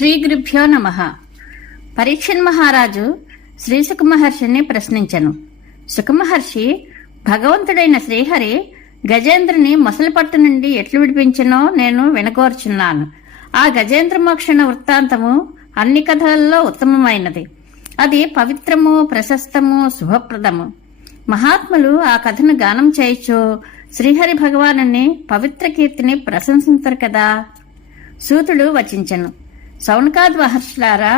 శ్రీ గురుభ్యో నమః. పరీక్షణ్ మహారాజు శ్రీ సుఖమహర్షిని ప్రశ్నించెను. సుఖమహర్షి, భగవంతుడైన శ్రీహరి గజేంద్రుని మొసలి పట్టు నుండి ఎట్లు విడిపించెనో నేను వినకోర్చున్నాను. ఆ గజేంద్ర మోక్షణ వృత్తాంతము అన్ని కథలలో ఉత్తమమైనది. అది పవిత్రము, ప్రశస్తము, శుభప్రదము. మహాత్ములు ఆ కథను గానం చేయొచ్చు శ్రీహరి భగవానుని పవిత్ర కీర్తిని ప్రశంసించరు కదా. సూతుడు వచించెను. సౌనకాద్ మహర్షులారా,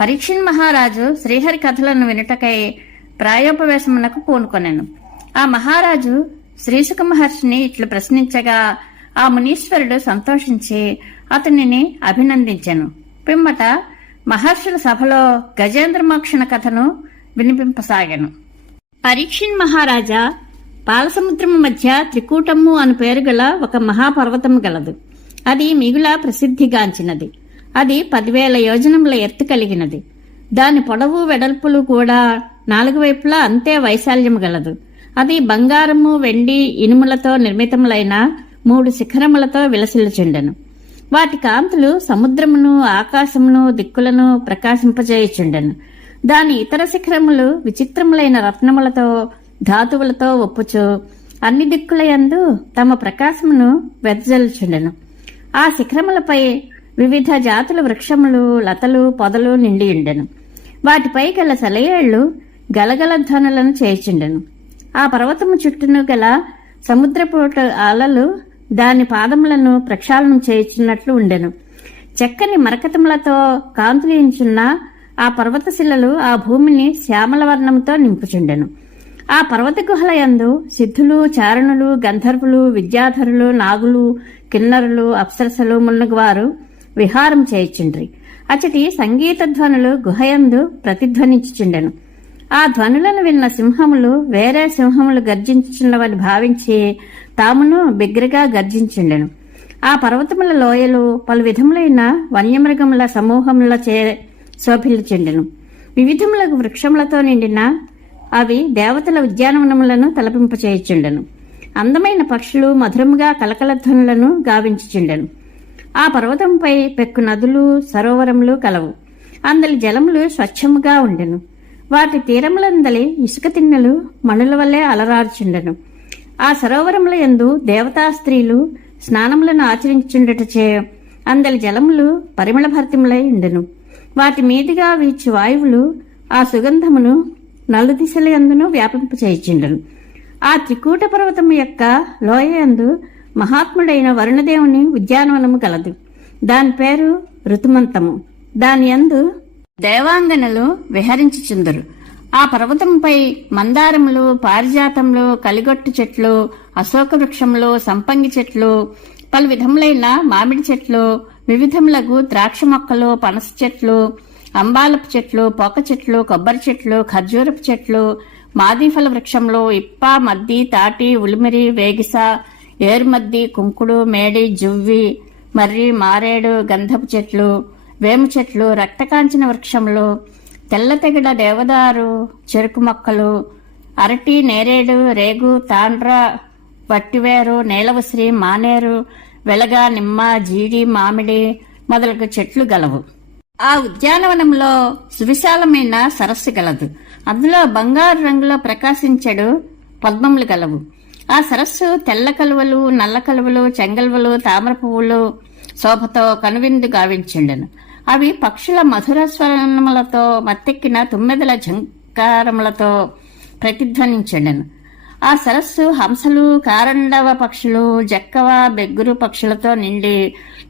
పరీక్షణ్ మహారాజు శ్రీహరి కథలను వినుటకై ప్రాయోపవేశమునకు పూనుకొనెను. ఆ మహారాజు శ్రీసుఖ మహర్షిని ఇట్లు ప్రశ్నించగా ఆ మునీశ్వరుడు సంతోషించి అతనిని అభినందించెను. పిమ్మట మహర్షుల సభలో గజేంద్ర మోక్షణ కథను వినిపింపసాగాను. పరీక్షణ్ మహారాజా, పాలసముద్రము మధ్య త్రికూటము అను పేరు గల ఒక మహాపర్వతము గలదు. అది మిగుల ప్రసిద్ధిగాంచినది. అది 10,000 యోజనముల ఎత్తు కలిగినది. దాని పొడవు వెడల్పులు కూడా 4 వైపులా అంతే వైశాల్యము గలదు. అది బంగారము, వెండి, ఇనుములతో నిర్మితములైన 3 శిఖరములతో విలసిల్లుచుండెను. వాటి కాంతులు సముద్రమును, ఆకాశమును, దిక్కులను ప్రకాశింపజేయుచుండెను. దాని ఇతర శిఖరములు విచిత్రములైన రత్నములతో, ధాతువులతో ఒప్పుచు అన్ని దిక్కులయందు తమ ప్రకాశమును వెదజల్లుచుండెను. ఆ శిఖరములపై వివిధ జాతుల వృక్షములు, లతలు, పొదలు నిండియుండెను. వాటిపై గల సెలయేళ్లు గలగల ధ్వనులను చేయుచుండెను. ఆ పర్వతము చుట్టూను గల సముద్రపోటు అలలు దాని పాదములను ప్రక్షాళనం చేయుచున్నట్లు ఉండెను. చెక్కని మరకతములతో కాంతులించున్న ఆ పర్వత శిలలు ఆ భూమిని శ్యామల వర్ణంతో నింపుచుండెను. ఆ పర్వత గుహల యందు సిద్ధులు, చారణులు, గంధర్వులు, విద్యాధరులు, నాగులు, కిన్నరులు, అప్సరసలు మున్నగువారు విహారం చేయుచుండ్రి. అచటి సంగీత ధ్వనులు గుహయందు ప్రతిధ్వనించుచుండెను. ఆ ధ్వనులను విన్న సింహములు వేరే సింహములు గర్జించుచున్నవని భావించి తామును బిగ్గరగా గర్జించుండెను. ఆ పర్వతముల లోయలు పలు విధములైన వన్యమృగముల సమూహములచే శోభిల్లుచుండెను. వివిధములకు వృక్షములతో నిండిన అవి దేవతల ఉద్యానవనములను తలపింపచేయుచుండెను. అందమైన పక్షులు మధురముగా కలకల ధ్వనులను గావించుచుండెను. ఆ పర్వతంపై పెక్కు నదులు, సరోవరములు కలవు. అందలి జలములు స్వచ్ఛముగా ఉండెను. వాటి తీరములందలి ఇసుక తిన్నెలు మణుల వల్లే అలరార్చుండెను. ఆ సరోవరముల యందు దేవతా స్త్రీలు స్నానములను ఆచరించుండటచే అందలి జలములు పరిమళ భరితములై ఉండెను. వాటి మీదుగా వీచు వాయువులు ఆ సుగంధమును నలుదిశల యందును వ్యాపింపచేయుచుండెను. ఆ త్రికూట పర్వతము యొక్క లోయ యందు మహాత్ముడైన వరుణదేవుని ఉద్యానవనము గలదు. దాని పేరు ఋతుమంతము. దాని యందు దేవాంగనలు విహరించుచుందరు. ఆ పర్వతంపై మందారములు, పారిజాతములు, కలిగొట్టు చెట్లు, అశోక వృక్షములు, సంపంగి చెట్లు, పలు విధములైన మామిడి చెట్లు, వివిధములకు ద్రాక్ష మొక్కలు, పనస చెట్లు, అంబాలపు చెట్లు, పోక చెట్లు, కొబ్బరి చెట్లు, ఖర్జూరపు చెట్లు, మాదీఫల వృక్షములు, ఇప్ప, మద్ది, తాటి, ఉలిమిరి, వేగిస, ఏరుమద్ది, కుంకుడు, మేడి, జువ్వి, మర్రి, మారేడు, గంధపు చెట్లు, వేము చెట్లు, రక్తకాంచన వృక్షములు, తెల్ల తెగడ దేవదారు, చెరుకు మొక్కలు, అరటి, నేరేడు, రేగు, తాండ్ర, వట్టివేరు, నీలవశ్రీ, మానేరు, వెలగ, నిమ్మ, జీడి, మామిడి మొదలగు చెట్లు గలవు. ఆ ఉద్యానవనంలో సువిశాలమైన సరస్సు గలదు. అందులో బంగారు రంగులో ప్రకాశించెడు పద్మములు గలవు. ఆ సరస్సు తెల్ల కలువలు, నల్ల కలువలు, చెంగల్వలు, తామర పువ్వులు శోభతో కనువిందు గావించుండెను. అవి పక్షుల మధుర స్వరములతో, మత్తెక్కిన తుమ్మెదల ఝంకారములతో ప్రతిధ్వనించుండెను. ఆ సరస్సు హంసలు, కారండవ పక్షులు, జక్కవ, బెగ్గురు పక్షులతో నిండి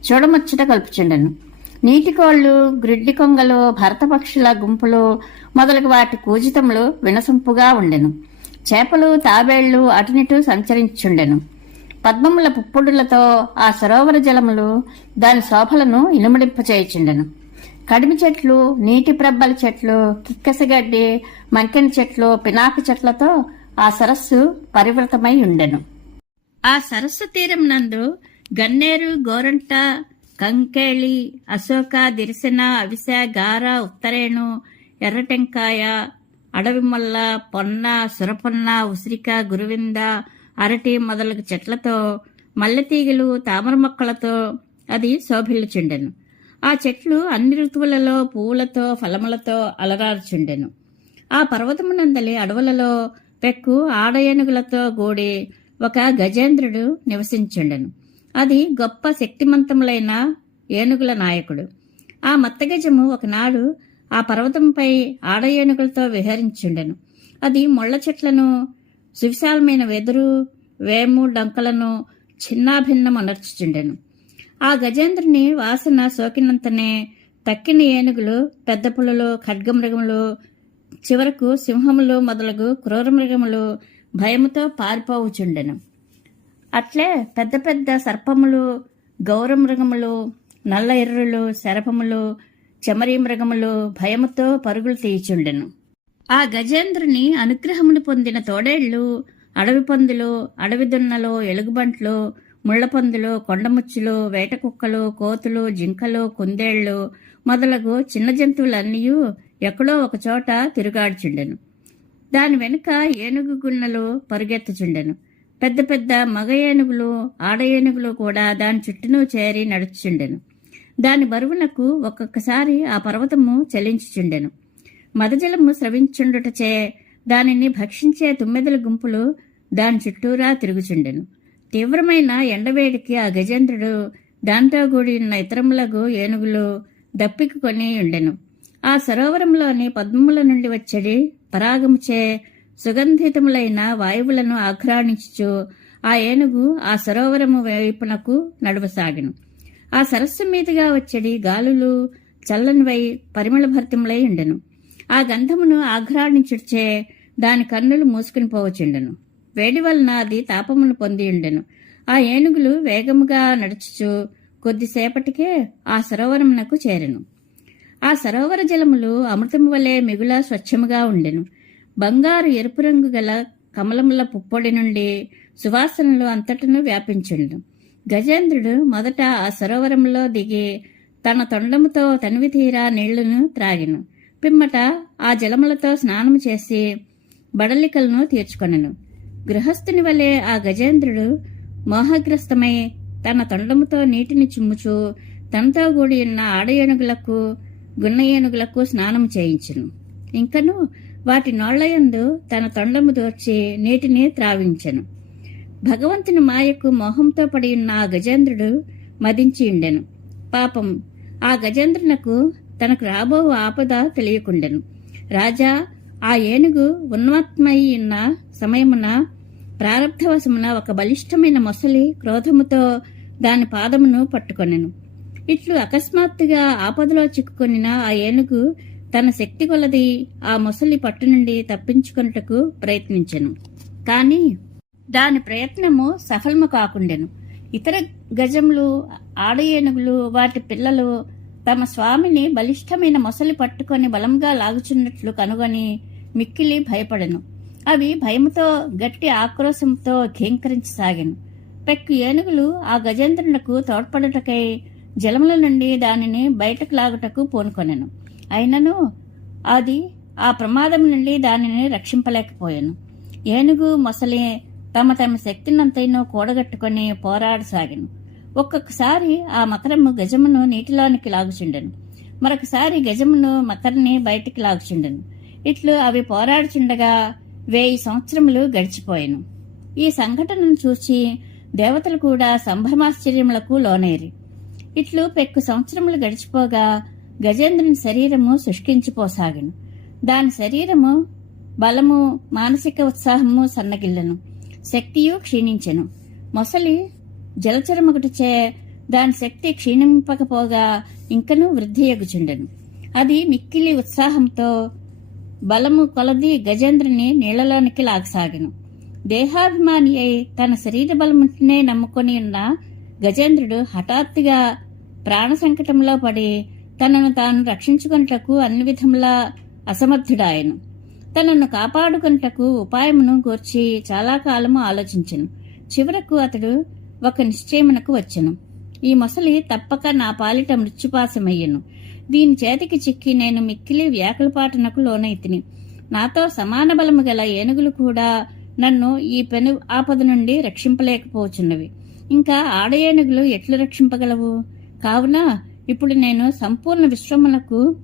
చూడముచ్చట కలుపుచుండెను. నీటికోళ్లు, గ్రిడ్డి కొంగలు, భరత పక్షుల గుంపులు మొదలగు వాటి కూజితములు వినసొంపుగా ఉండెను. చేపలు, తాబేళ్లు అటునిటు సంచరించుండెను. పద్మముల పుప్పుడులతో ఆ సరోవర జలములు దాని శోభలను ఇనుమడింపచేయుచుండెను. కడిమి చెట్లు, నీటి ప్రబ్బల చెట్లు, కిక్కసగడ్డి, మంకెని చెట్లు, పినాక చెట్లతో ఆ సరస్సు పరివృతమై ఉండెను. ఆ సరస్సు తీరం నందు గన్నేరు, గోరంట, కంకేళి, అశోక, దిరిసెన, అవిసె, గార, ఉత్తరేణు, ఎర్రటెంకాయ, అడవి మొల్ల, పొన్న, సురపొన్న, ఉసిరిక, గురువింద, అరటి మొదలగు చెట్లతో, మల్లెతీగలు, తామర మొక్కలతో అది శోభిల్లుచుండెను. ఆ చెట్లు అన్ని ఋతువులలో పువ్వులతో ఫలములతో అలరార్చుండెను. ఆ పర్వతమునందలి అడవులలో పెక్కు ఆడ ఏనుగులతో కూడి ఒక గజేంద్రుడు నివసించుండెను. అది గొప్ప శక్తిమంతములైన ఏనుగుల నాయకుడు. ఆ మత్తగజము ఒకనాడు ఆ పర్వతంపై ఆడ ఏనుగులతో విహరించుండెను. అది ముళ్ల చెట్లను, సువిశాలమైన వెదురు, వేము డంకలను చిన్నాభిన్నమనర్చుచుండెను. ఆ గజేంద్రుని వాసన సోకినంతనే తక్కిన ఏనుగులు, పెద్ద పులులు, ఖడ్గమృగములు, చివరకు సింహములు మొదలగు క్రూరమృగములు భయముతో పారిపోవుచుండెను. అట్లే పెద్ద పెద్ద సర్పములు, గౌరమృగములు, నల్ల ఎర్రులు, శరపములు, చెమరీ మృగములు భయముతో పరుగులు తీయుచుండెను. ఆ గజేంద్రుని అనుగ్రహమును పొందిన తోడేళ్లు, అడవి పందులు, అడవి దున్నలు, ఎలుగుబంట్లు, ముళ్లపందులు, కొండముచ్చులు, వేట కుక్కలు, కోతులు, జింకలు, కుందేళ్లు మొదలగు చిన్న జంతువులన్నీ ఎక్కడో ఒకచోట తిరుగాడుచుండెను. దాని వెనుక ఏనుగు గున్నలు పరుగెత్తుచుండెను. పెద్ద పెద్ద మగ ఏనుగులు, ఆడ ఏనుగులు కూడా దాని చుట్టూను చేరి నడుచుచుండెను. దాని బరువునకు ఒక్కొక్కసారి ఆ పర్వతము చలించుచుండెను. మదజలము స్రవించుండుటచే దానిని భక్షించే తుమ్మెదల గుంపులు దాని చుట్టూరా తిరుగుచుండెను. తీవ్రమైన ఎండవేడికి ఆ గజేంద్రుడు దాంతో కూడి ఉన్న ఇతరములగు ఏనుగులు దప్పికొని ఉండెను. ఆ సరోవరంలోని పద్మముల నుండి వచ్చడి పరాగముచే సుగంధితములైన వాయువులను ఆఘ్రాణించుచు ఆ ఏనుగు ఆ సరోవరము వైపునకు నడువసాగెను. ఆ సరస్సు మీదుగా వచ్చడి గాలులు చల్లనివై పరిమళభరితములై ఉండెను. ఆ గంధమును ఆఘ్రాణించుచే దాని కన్నులు మూసుకుని పోవచుండెను. వేడి వలన అది తాపమును పొంది ఉండెను. ఆ ఏనుగులు వేగముగా నడుచుచు కొద్దిసేపటికే ఆ సరోవరమునకు చేరెను. ఆ సరోవర జలములు అమృతము వలె మిగుల స్వచ్ఛముగా ఉండెను. బంగారు ఎరుపు రంగు గల కమలముల పుప్పొడి నుండి సువాసనలు అంతటను వ్యాపించుండు. గజేంద్రుడు మొదట ఆ సరోవరంలో దిగి తన తొండముతో తనివి తీరా నీళ్లను త్రాగెను. పిమ్మట ఆ జలములతో స్నానము చేసి బడలికలను తీర్చుకొనెను. గృహస్థుని వలె ఆ గజేంద్రుడు మోహగ్రస్తమై తన తొండముతో నీటిని చిమ్ముచు తనతో కూడి ఉన్న ఆడ ఏనుగులకు, గున్న ఏనుగులకు స్నానం చేయించును. ఇంకను వాటి నోళ్లయందు తన తొండము దోర్చి నీటిని త్రావించెను. భగవంతుని మాయకు మోహంతో పడి ఉన్న ఆ గజేంద్రుడు మదించి ఉండెను. పాపం ఆ గజేంద్రునకు తనకు రాబో ఆపద తెలియకుండెను. రాజా, ఆ ఏనుగు ఉన్మత్తమై ఉన్న సమయమున ప్రారబ్ధవశమున ఒక బలిష్టమైన మొసలి క్రోధముతో దాని పాదమును పట్టుకొనెను. ఇట్లు అకస్మాత్తుగా ఆపదలో చిక్కుకొనిన ఆ ఏనుగు తన శక్తి కొలది ఆ మొసలి పట్టు నుండి తప్పించుకొనుటకు ప్రయత్నించెను. కాని దాని ప్రయత్నము సఫలము కాకుండెను. ఇతర గజములు, ఆడ ఏనుగులు, వాటి పిల్లలు తమ స్వామిని బలిష్టమైన మొసలి పట్టుకొని బలంగా లాగుచున్నట్లు కనుగొని మిక్కిలి భయపడెను. అవి భయముతో గట్టి ఆక్రోశంతో ఘీంకరించసాగెను. పెక్కు ఏనుగులు ఆ గజేంద్రునకు తోడ్పడుటకై జలముల నుండి దానిని బయటకు లాగుటకు పూనుకొనెను. అయినను అది ఆ ప్రమాదం నుండి దానిని రక్షింపలేకపోయాను. ఏనుగు, మొసలి తమ తమ శక్తినంతైనో కూడగట్టుకుని పోరాడసాగెను. ఒక్కొక్కసారి ఆ మకరము గజమును నీటిలోనికి లాగుచుండెను. మరొకసారి గజమును మకర్ని బయటికి లాగుచుండెను. ఇట్లు అవి పోరాడుచుండగా 1000 సంవత్సరములు గడిచిపోయెను. ఈ సంఘటనను చూసి దేవతలు కూడా సంభ్రమాశ్చర్యములకు లోనేరి. ఇట్లు పెక్కు సంవత్సరములు గడిచిపోగా గజేంద్రుని శరీరము శుష్కించిపోసాగెను. దాని శరీరము బలము, మానసిక ఉత్సాహము సన్నగిల్లెను. శక్తియు క్షీణించెను. మొసలి జలచరమొకటిచే దాని శక్తి క్షీణింపకపోగా ఇంకనూ వృద్ధియగుచుండెను. అది మిక్కిలి ఉత్సాహంతో బలము కొలది గజేంద్రుని నీళ్లలోనికి లాగసాగెను. దేహాభిమాని అయి తన శరీర బలమునే నమ్ముకొని ఉన్న గజేంద్రుడు హఠాత్తుగా ప్రాణ సంకటంలో పడి తనను తాను రక్షించుకొనుటకు అన్ని విధములా అసమర్థుడాయను. తనను కాపాడుకొనుటకు ఉపాయమును గూర్చి చాలా కాలము ఆలోచించెను. చివరకు అతడు ఒక నిశ్చయమునకు వచ్చెను. ఈ మొసలి తప్పక నా పాలిట మృత్యుపాశమయ్యను. దీని చేతికి చిక్కి నేను మిక్కిలి వ్యాకులపాటునకు లోనైతిని. నాతో సమాన బలము గల ఏనుగులు కూడా నన్ను ఈ పెను ఆపద నుండి రక్షింపలేకపోచున్నవి. ఇంకా ఆడ ఏనుగులు ఎట్లు రక్షింపగలవు? కావున ఇప్పుడు నేను సంపూర్ణ విశ్వమునకు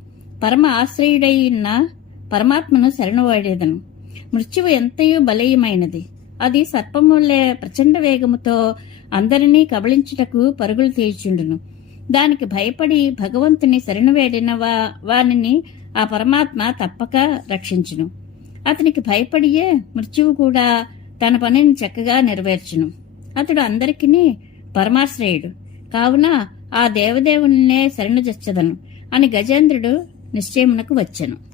పరమ ఆశ్రయుడై ఉన్న పరమాత్మను శరణువాడేదను. మృత్యువు ఎంతయో బలీయమైనది. అది సర్పములే ప్రచండ వేగముతో అందరినీ కబళించుటకు పరుగులు తీయుచుండును. దానికి భయపడి భగవంతుని శరణువేడిన వానిని ఆ పరమాత్మ తప్పక రక్షించును. అతనికి భయపడియే మృత్యువు కూడా తన పనిని చక్కగా నెరవేర్చును. అతడు అందరికీ పరమాశ్రయుడు కావున ఆ దేవదేవునినే శరణుజచ్చదను అని గజేంద్రుడు నిశ్చయమునకు వచ్చెను.